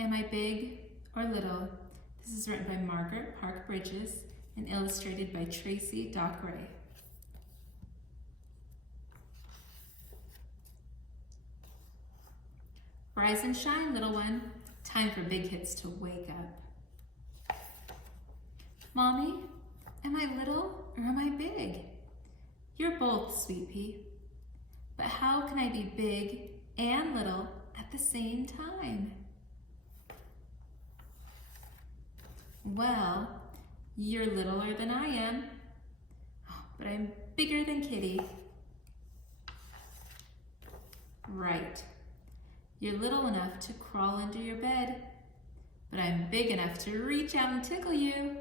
Am I big or little? This is written by Margaret Park Bridges and illustrated by Tracy Dockeray. Rise and shine, little one. Time for big hits to wake up. Mommy, am I little or am I big? You're both, Sweet Pea. But how can I be big and little at the same time? Well, you're littler than I am, but I'm bigger than Kitty. Right. You're little enough to crawl under your bed, but I'm big enough to reach out and tickle you.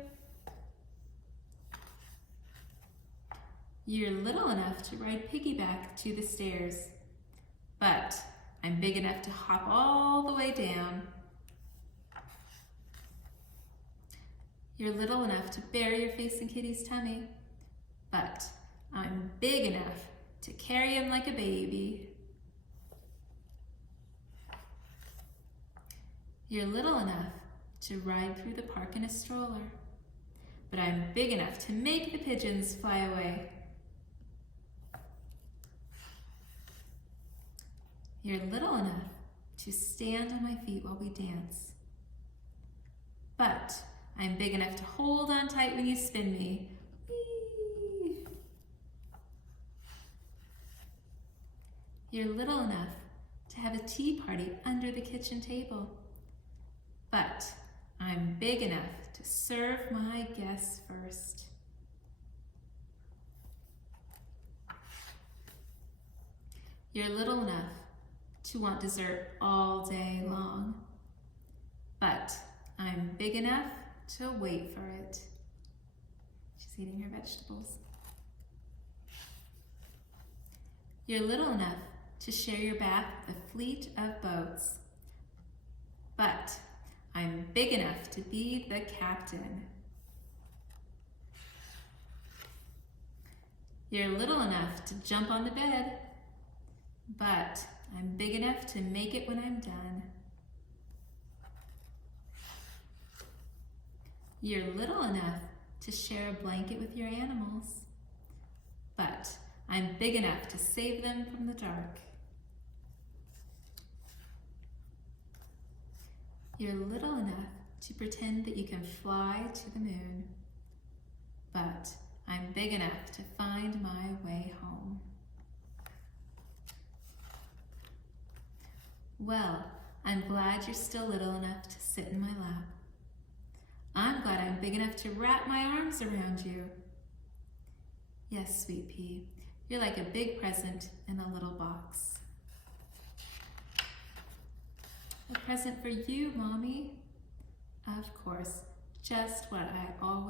You're little enough to ride piggyback to the stairs, but I'm big enough to hop all the way down. You're little enough to bury your face in Kitty's tummy, but I'm big enough to carry him like a baby. You're little enough to ride through the park in a stroller, but I'm big enough to make the pigeons fly away. You're little enough to stand on my feet while we dance, but I'm big enough to hold on tight when you spin me. Whee! You're little enough to have a tea party under the kitchen table, but I'm big enough to serve my guests first. You're little enough to want dessert all day long, but I'm big enough to wait for it. She's eating her vegetables. You're little enough to share your bath with a fleet of boats, but I'm big enough to be the captain. You're little enough to jump on the bed, but I'm big enough to make it when I'm done. You're little enough to share a blanket with your animals, but I'm big enough to save them from the dark. You're little enough to pretend that you can fly to the moon, but I'm big enough to find my way home. Well, I'm glad you're still little enough to sit in my lap. I'm glad I'm big enough to wrap my arms around you. Yes, Sweet Pea, you're like a big present in a little box. A present for you, Mommy. Of course, just what I always